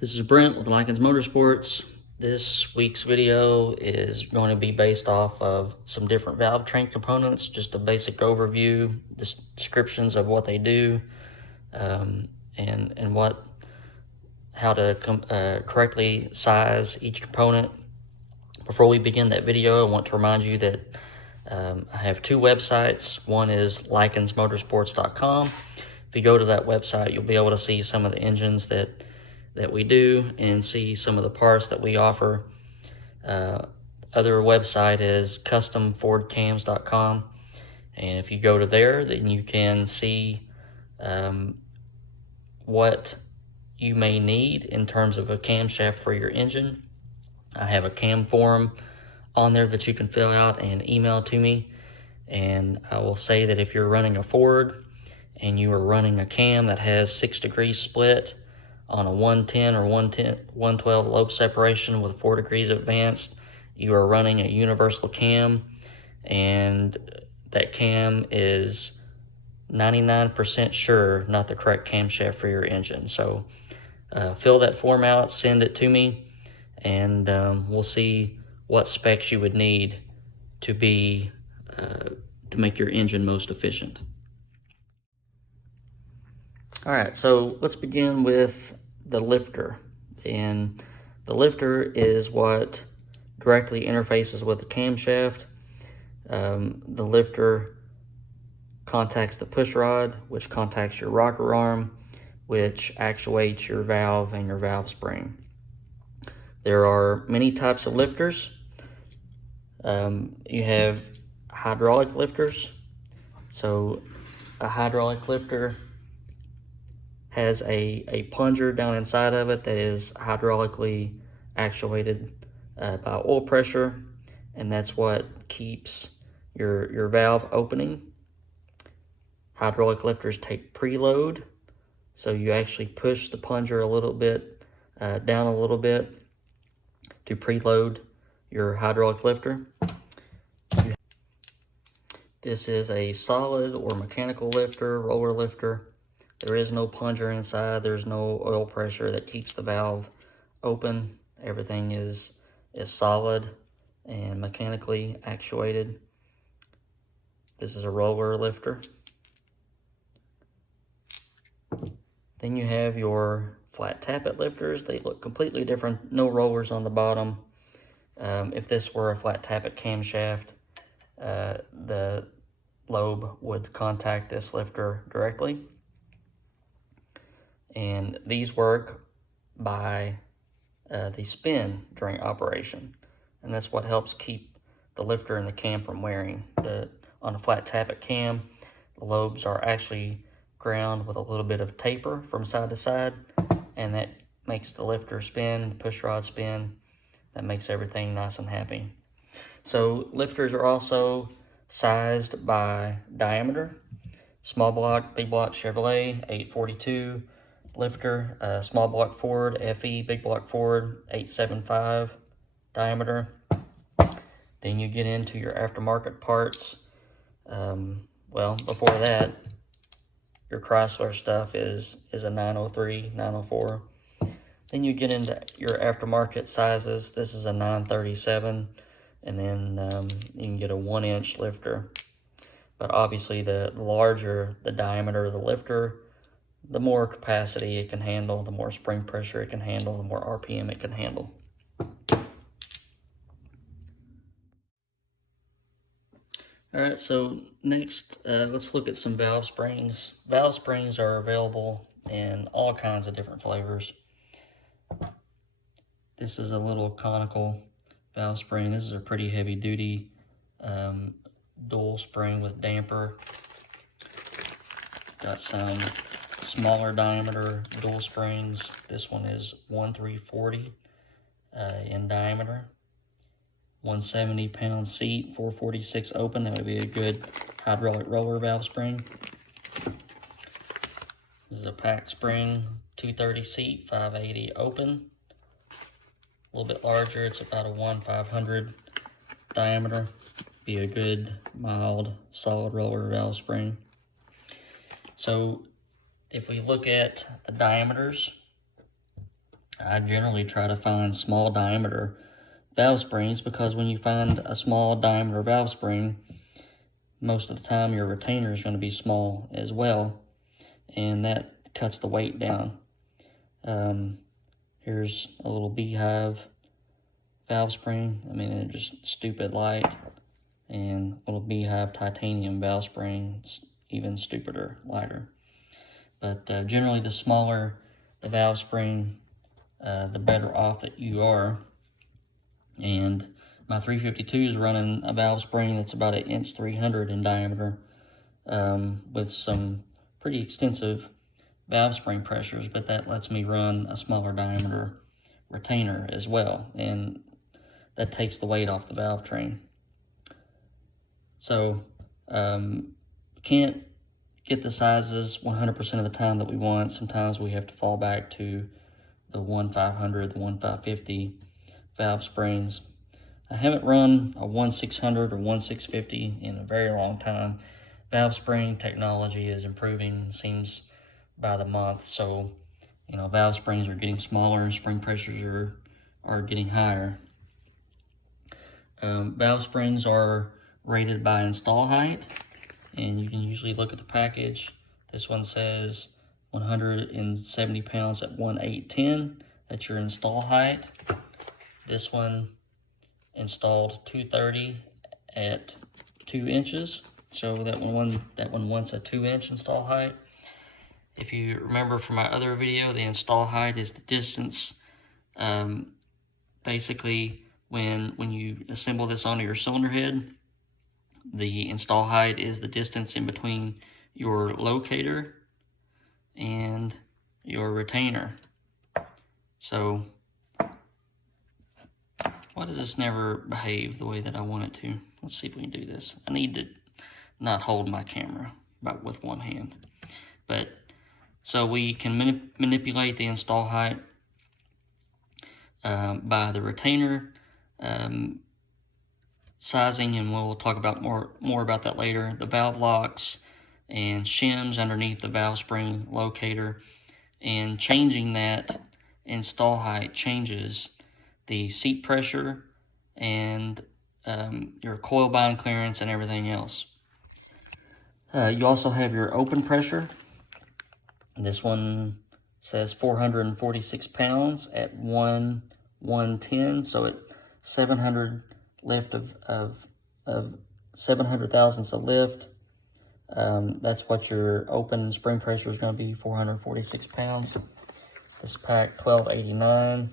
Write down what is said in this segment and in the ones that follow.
This is Brent with Lykins Motorsports. This week's video is going to be based off of some different Valvetrain components, just a basic overview, descriptions of what they do, and how to correctly size each component. Before we begin that video, I want to remind you that I have two websites. One is lykinsmotorsports.com. If you go to that website, you'll be able to see some of the engines that we do and see some of the parts that we offer. Other website is customfordcams.com, and if you go to there, then you can see what you may need in terms of a camshaft for your engine. I have a cam form on there that you can fill out and email to me, and I will say that if you're running a Ford and you are running a cam that has 6 degrees split on a 110 or 112 lobe separation with 4 degrees advanced, you are running a universal cam, and that cam is 99% sure not the correct camshaft for your engine. So fill that form out, send it to me, and we'll see what specs you would need to make your engine most efficient. All right, so let's begin with the lifter. And the lifter is what directly interfaces with the camshaft. The lifter contacts the push rod, which contacts your rocker arm, which actuates your valve and your valve spring. There are many types of lifters. You have hydraulic lifters. So a hydraulic lifter has a plunger down inside of it that is hydraulically actuated by oil pressure, and that's what keeps your valve opening. Hydraulic lifters take preload, so you actually push the plunger a little bit down a little bit to preload your hydraulic lifter. This is a solid or mechanical lifter, roller lifter. There is no plunger inside. There's no oil pressure that keeps the valve open. Everything is solid and mechanically actuated. This is a roller lifter. Then you have your flat tappet lifters. They look completely different. No rollers on the bottom. If this were a flat tappet camshaft, the lobe would contact this lifter directly. And these work by the spin during operation, and that's what helps keep the lifter and the cam from wearing. On a flat tappet cam, the lobes are actually ground with a little bit of taper from side to side, and that makes the lifter spin, the push rod spin. That makes everything nice and happy. So lifters are also sized by diameter. Small block, big block Chevrolet 842 lifter, small block Ford FE, big block Ford 875 diameter. Then you get into your aftermarket parts. Well, before that, your Chrysler stuff is a 903, 904. Then you get into your aftermarket sizes. This is a 937, and then you can get a 1-inch lifter. But obviously, the larger the diameter of the lifter, the more capacity it can handle, the more spring pressure it can handle, the more RPM it can handle. All right, so next, let's look at some valve springs. Valve springs are available in all kinds of different flavors. This is a little conical valve spring. This is a pretty heavy duty dual spring with damper. Got some smaller diameter dual springs. This one is 1/340 in diameter. 170-pound seat, 446 open. That would be a good hydraulic roller valve spring. This is a pack spring, 230 seat, 580 open. A little bit larger. It's about a 1/500 diameter. Be a good mild solid roller valve spring. So if we look at the diameters I generally try to find small diameter valve springs, because when you find a small diameter valve spring, most of the time your retainer is going to be small as well, and that cuts the weight down. Here's a little beehive valve spring. I mean, they're just stupid light. And little beehive titanium valve spring, it's even stupider, lighter. But generally, the smaller the valve spring, the better off that you are. And my 352 is running a valve spring that's about 1 inch 300 in diameter, with some pretty extensive valve spring pressures, but that lets me run a smaller diameter retainer as well, and that takes the weight off the Valvetrain. So can't get the sizes 100% of the time that we want. Sometimes we have to fall back to the 1.500, the 1.550 valve springs. I haven't run a 1.600 or 1.650 in a very long time. Valve spring technology is improving, seems, by the month. So, you know, valve springs are getting smaller, spring pressures are getting higher. Valve springs are rated by install height, and you can usually look at the package. This one says 170 pounds at 1.810. That's your install height. This one installed 230 at 2 inches. So that one wants a 2-inch install height. If you remember from my other video, the install height is the distance. Basically, when you assemble this onto your cylinder head, the install height is the distance in between your locator and your retainer. So, why does this never behave the way that I want it to? Let's see if we can do this. I need to not hold my camera with one hand. But, so we can manipulate the install height by the retainer sizing, and we'll talk about more about that later. The valve locks and shims underneath the valve spring locator, and changing that install height changes the seat pressure and your coil bind clearance and everything else. You also have your open pressure. This one says 446 pounds at 110, so at 700 lift of 700 thousandths of lift. That's what your open spring pressure is going to be, 446 pounds. This pack 1289.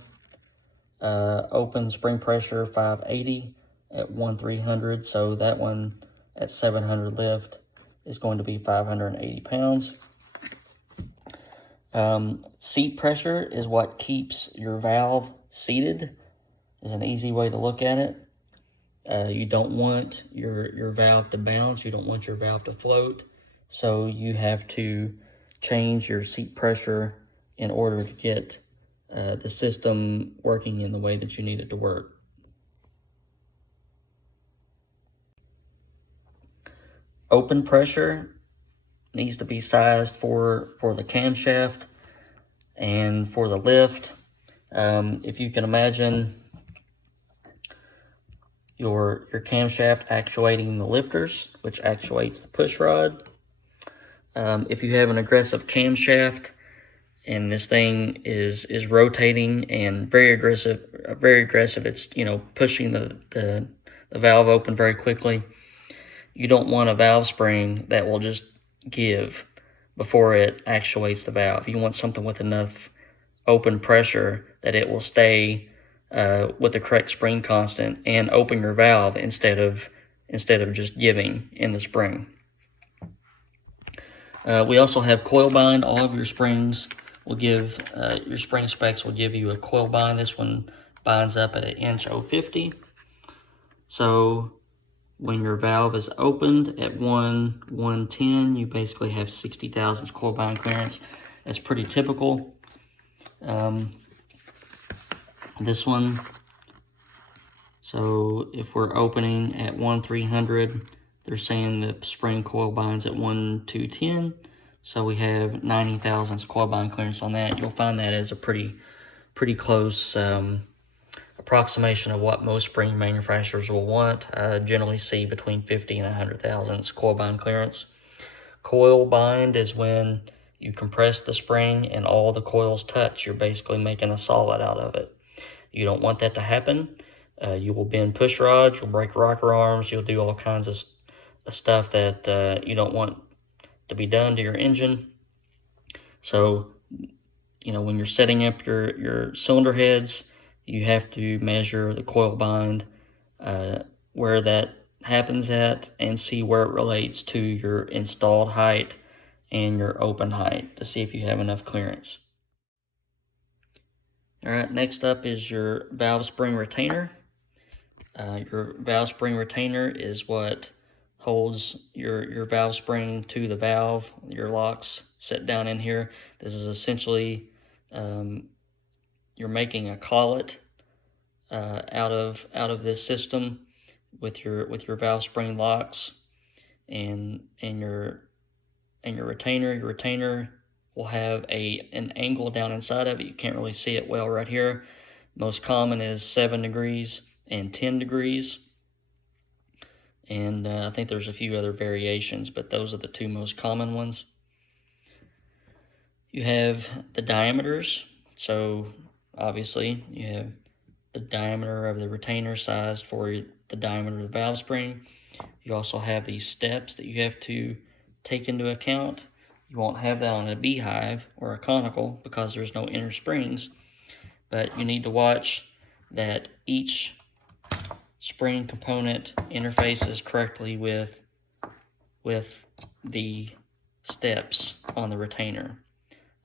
Open spring pressure 580 at 1,300. So that one at 700 lift is going to be 580 pounds. Seat pressure is what keeps your valve seated, is an easy way to look at it. You don't want your valve to bounce. You don't want your valve to float. So you have to change your seat pressure in order to get the system working in the way that you need it to work. Open pressure needs to be sized for the camshaft and for the lift. If you can imagine your camshaft actuating the lifters, which actuates the push rod. If you have an aggressive camshaft and this thing is rotating and very aggressive, it's, you know, pushing the valve open very quickly, you don't want a valve spring that will just give before it actuates the valve. You want something with enough open pressure that it will stay with the correct spring constant and open your valve instead of just giving in the spring. We also have coil bind. All of your springs will give, your spring specs will give you a coil bind. This one binds up at 1 inch 050. So when your valve is opened at 110, you basically have 60 thousandths coil bind clearance. That's pretty typical. This one, so if we're opening at 1,300, they're saying the spring coil binds at 1,210. So we have 90 thousandths coil bind clearance on that. You'll find that as a pretty pretty close approximation of what most spring manufacturers will want. I generally see between 50 and 100 thousandths coil bind clearance. Coil bind is when you compress the spring and all the coils touch. You're basically making a solid out of it. You don't want that to happen. You will bend push rods, you'll break rocker arms, you'll do all kinds of stuff that you don't want to be done to your engine. So, you know, when you're setting up your cylinder heads, you have to measure the coil bind, where that happens at, and see where it relates to your installed height and your open height to see if you have enough clearance. All right, next up is your valve spring retainer. Your valve spring retainer is what holds your valve spring to the valve. Your locks sit down in here. This is essentially, you're making a collet out of this system with your valve spring locks and your retainer. Your retainer will have an angle down inside of it. You can't really see it well right here. Most common is 7 degrees and 10 degrees. And I think there's a few other variations, but those are the two most common ones. You have the diameters. So obviously you have the diameter of the retainer sized for the diameter of the valve spring. You also have these steps that you have to take into account. You won't have that on a beehive or a conical because there's no inner springs, but you need to watch that each spring component interfaces correctly with the steps on the retainer.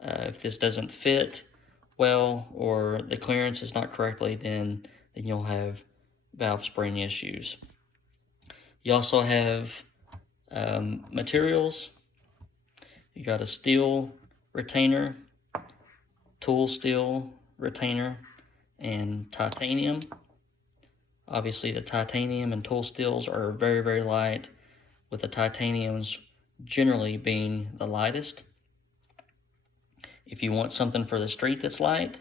If this doesn't fit well or the clearance is not correctly, then you'll have valve spring issues. You also have materials. You got a steel retainer, tool steel retainer, and titanium. Obviously the titanium and tool steels are very, very light, with the titaniums generally being the lightest. If you want something for the street that's light,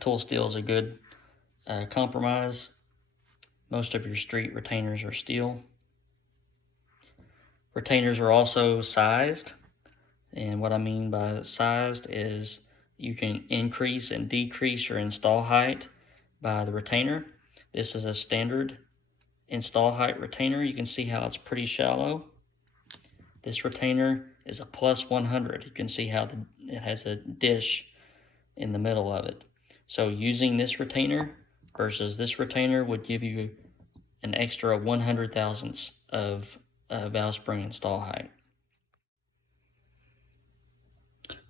tool steel is a good compromise. Most of your street retainers are steel. Retainers are also sized, and what I mean by sized is you can increase and decrease your install height by the retainer. This is a standard install height retainer. You can see how it's pretty shallow. This retainer is a plus 100. You can see how it has a dish in the middle of it. So using this retainer versus this retainer would give you an extra 100 thousandths of valve spring install height.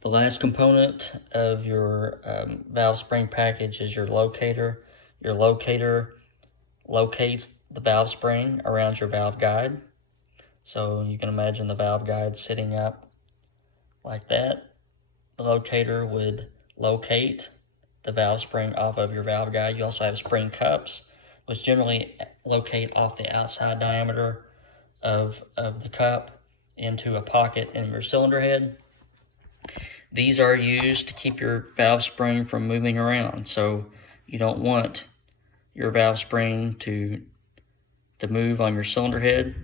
The last component of your valve spring package is your locator. Your locator locates the valve spring around your valve guide. So you can imagine the valve guide sitting up like that. The locator would locate the valve spring off of your valve guide. You also have spring cups, which generally locate off the outside diameter of the cup into a pocket in your cylinder head. These are used to keep your valve spring from moving around. So you don't want your valve spring to move on your cylinder head.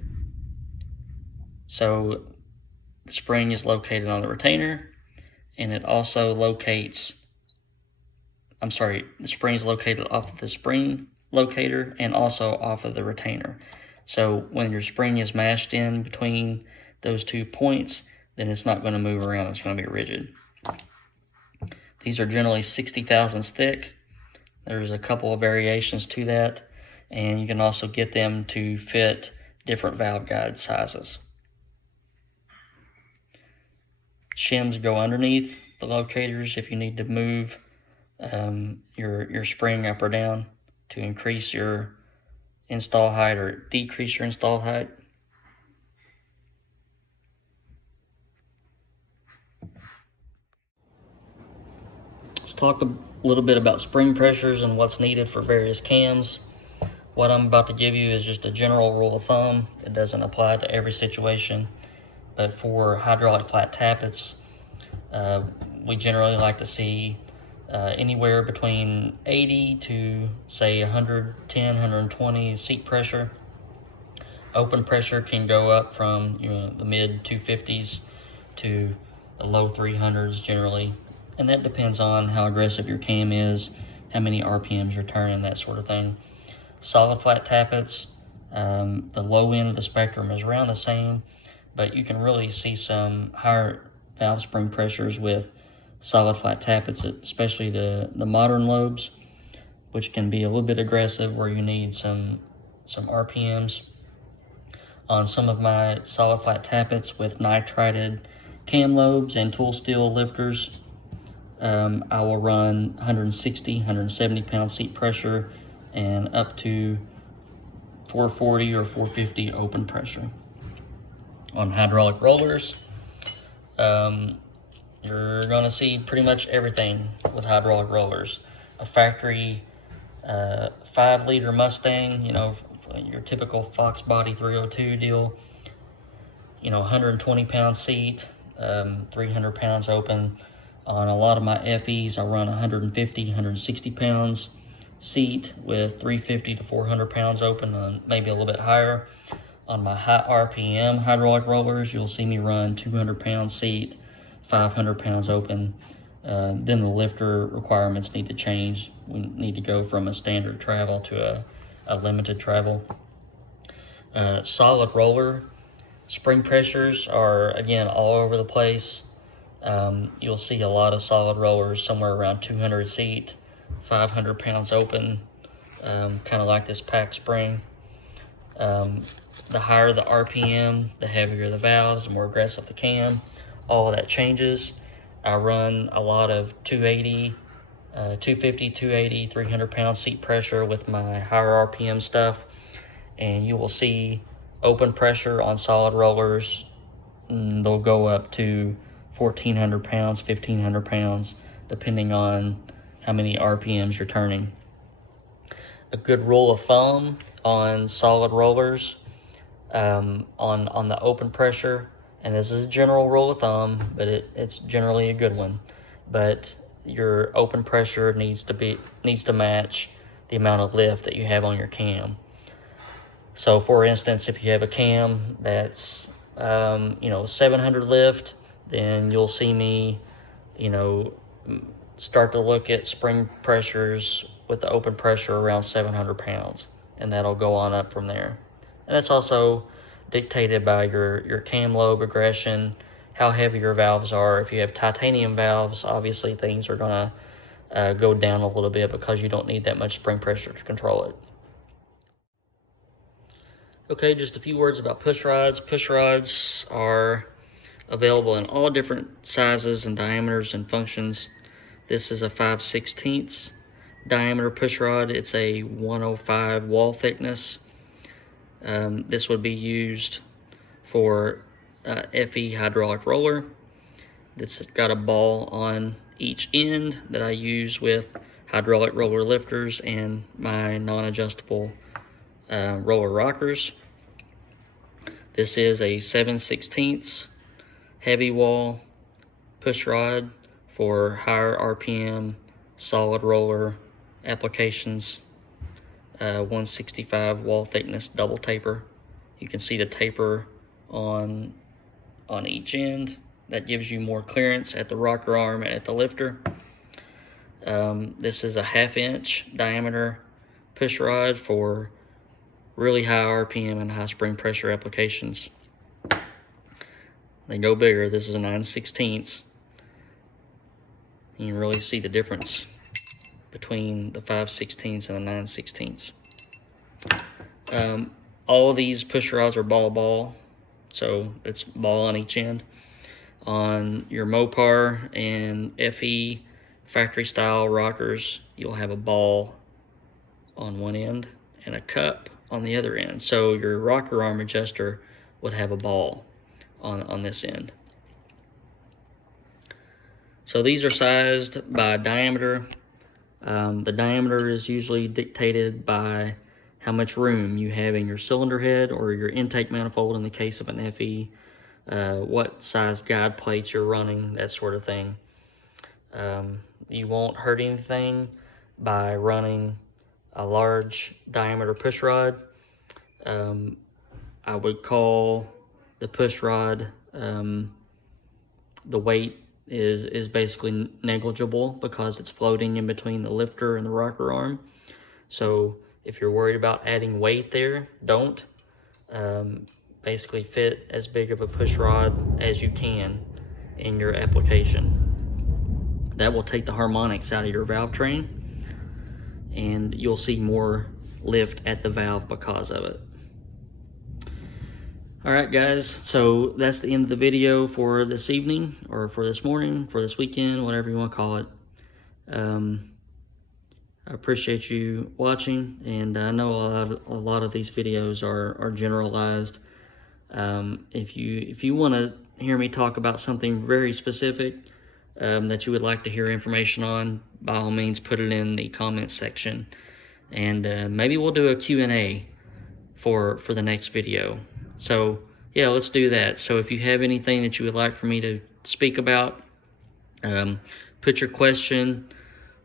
So the spring is located on the retainer, and it also locates, the spring is located off of the spring locator and also off of the retainer. So when your spring is mashed in between those 2 points, then it's not going to move around, it's going to be rigid. These are generally 60 thousandths thick. There's a couple of variations to that, and you can also get them to fit different valve guide sizes. Shims go underneath the locators if you need to move your spring up or down to increase your install height or decrease your install height. Let's talk a little bit about spring pressures and what's needed for various cams. What I'm about to give you is just a general rule of thumb. It doesn't apply to every situation, but for hydraulic flat tappets, we generally like to see anywhere between 80 to say 110, 120 seat pressure. Open pressure can go up from the mid 250s to the low 300s generally, and that depends on how aggressive your cam is, how many RPMs you're turning, that sort of thing. Solid flat tappets, the low end of the spectrum is around the same, but you can really see some higher valve spring pressures with solid flat tappets, especially the modern lobes, which can be a little bit aggressive where you need some RPMs. On some of my solid flat tappets with nitrided cam lobes and tool steel lifters, I will run 160, 170 pound seat pressure and up to 440 or 450 open pressure. On hydraulic rollers, you're going to see pretty much everything with hydraulic rollers. A factory 5-liter Mustang, your typical Fox Body 302 deal, 120 pound seat, 300 pounds open. On a lot of my FEs, I run 150, 160 pounds seat with 350 to 400 pounds open, maybe a little bit higher. On my high RPM hydraulic rollers, you'll see me run 200 pound seat, 500 pounds open. Then the lifter requirements need to change. We need to go from a standard travel to a limited travel. Solid roller spring pressures are, again, all over the place. You'll see a lot of solid rollers somewhere around 200 seat, 500 pounds open, kind of like this pack spring. The higher the RPM, the heavier the valves, the more aggressive the cam. All of that changes. I run a lot of 280, 250, 280, 300 pound seat pressure with my higher RPM stuff. And you will see open pressure on solid rollers. They'll go up to 1,400 pounds, 1,500 pounds, depending on how many RPMs you're turning. A good rule of thumb on solid rollers, on the open pressure, and this is a general rule of thumb, but it's generally a good one, but your open pressure needs to match the amount of lift that you have on your cam. So for instance, if you have a cam that's 700 lift, then you'll see me start to look at spring pressures with the open pressure around 700 pounds, and that'll go on up from there. And that's also dictated by your cam lobe aggression, how heavy your valves are. If you have titanium valves, obviously things are gonna go down a little bit because you don't need that much spring pressure to control it. Okay, just a few words about push rods. Push rods are available in all different sizes and diameters and functions. This is a 5/16 diameter push rod. It's a 105 wall thickness. This would be used for FE hydraulic roller. This has got a ball on each end that I use with hydraulic roller lifters and my non-adjustable roller rockers. This is a 7/16 heavy wall push rod for higher RPM solid roller applications. 165 wall thickness double taper. You can see the taper on each end. That gives you more clearance at the rocker arm and at the lifter. This is a 1/2 inch diameter push rod for really high RPM and high spring pressure applications. They go bigger. This is a 9/16. You can really see the difference between the 5/16 and the 9/16. All of these push rods are ball, so it's ball on each end. On your Mopar and FE factory style rockers, you'll have a ball on one end and a cup on the other end. So your rocker arm adjuster would have a ball on this end. So these are sized by diameter. The diameter is usually dictated by how much room you have in your cylinder head or your intake manifold in the case of an FE, what size guide plates you're running, that sort of thing. You won't hurt anything by running a large diameter push rod. I would call the push rod, the weight is basically negligible because it's floating in between the lifter and the rocker arm. So if you're worried about adding weight there, don't. Basically fit as big of a push rod as you can in your application. That will take the harmonics out of your valve train, and you'll see more lift at the valve because of it. All right, guys, so that's the end of the video for this evening, or for this morning, for this weekend, whatever you want to call it. I appreciate you watching, and I know a lot of these videos are generalized. If you want to hear me talk about something very specific that you would like to hear information on, by all means put it in the comments section, and maybe we'll do a Q&A for the next video. So yeah, let's do that. So if you have anything that you would like for me to speak about, put your question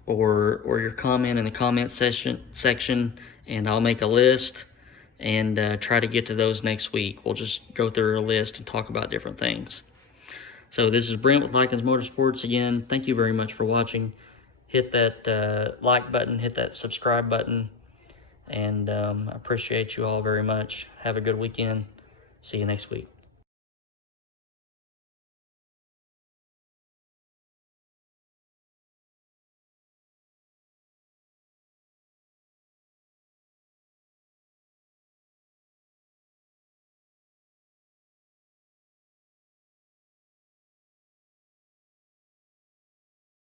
or your comment in the comment section, and I'll make a list and try to get to those next week. We'll just go through a list and talk about different things. So this is Brent with Lykins Motorsports. Again, thank you very much for watching. Hit that like button, hit that subscribe button, and I appreciate you all very much. Have a good weekend. See you next week.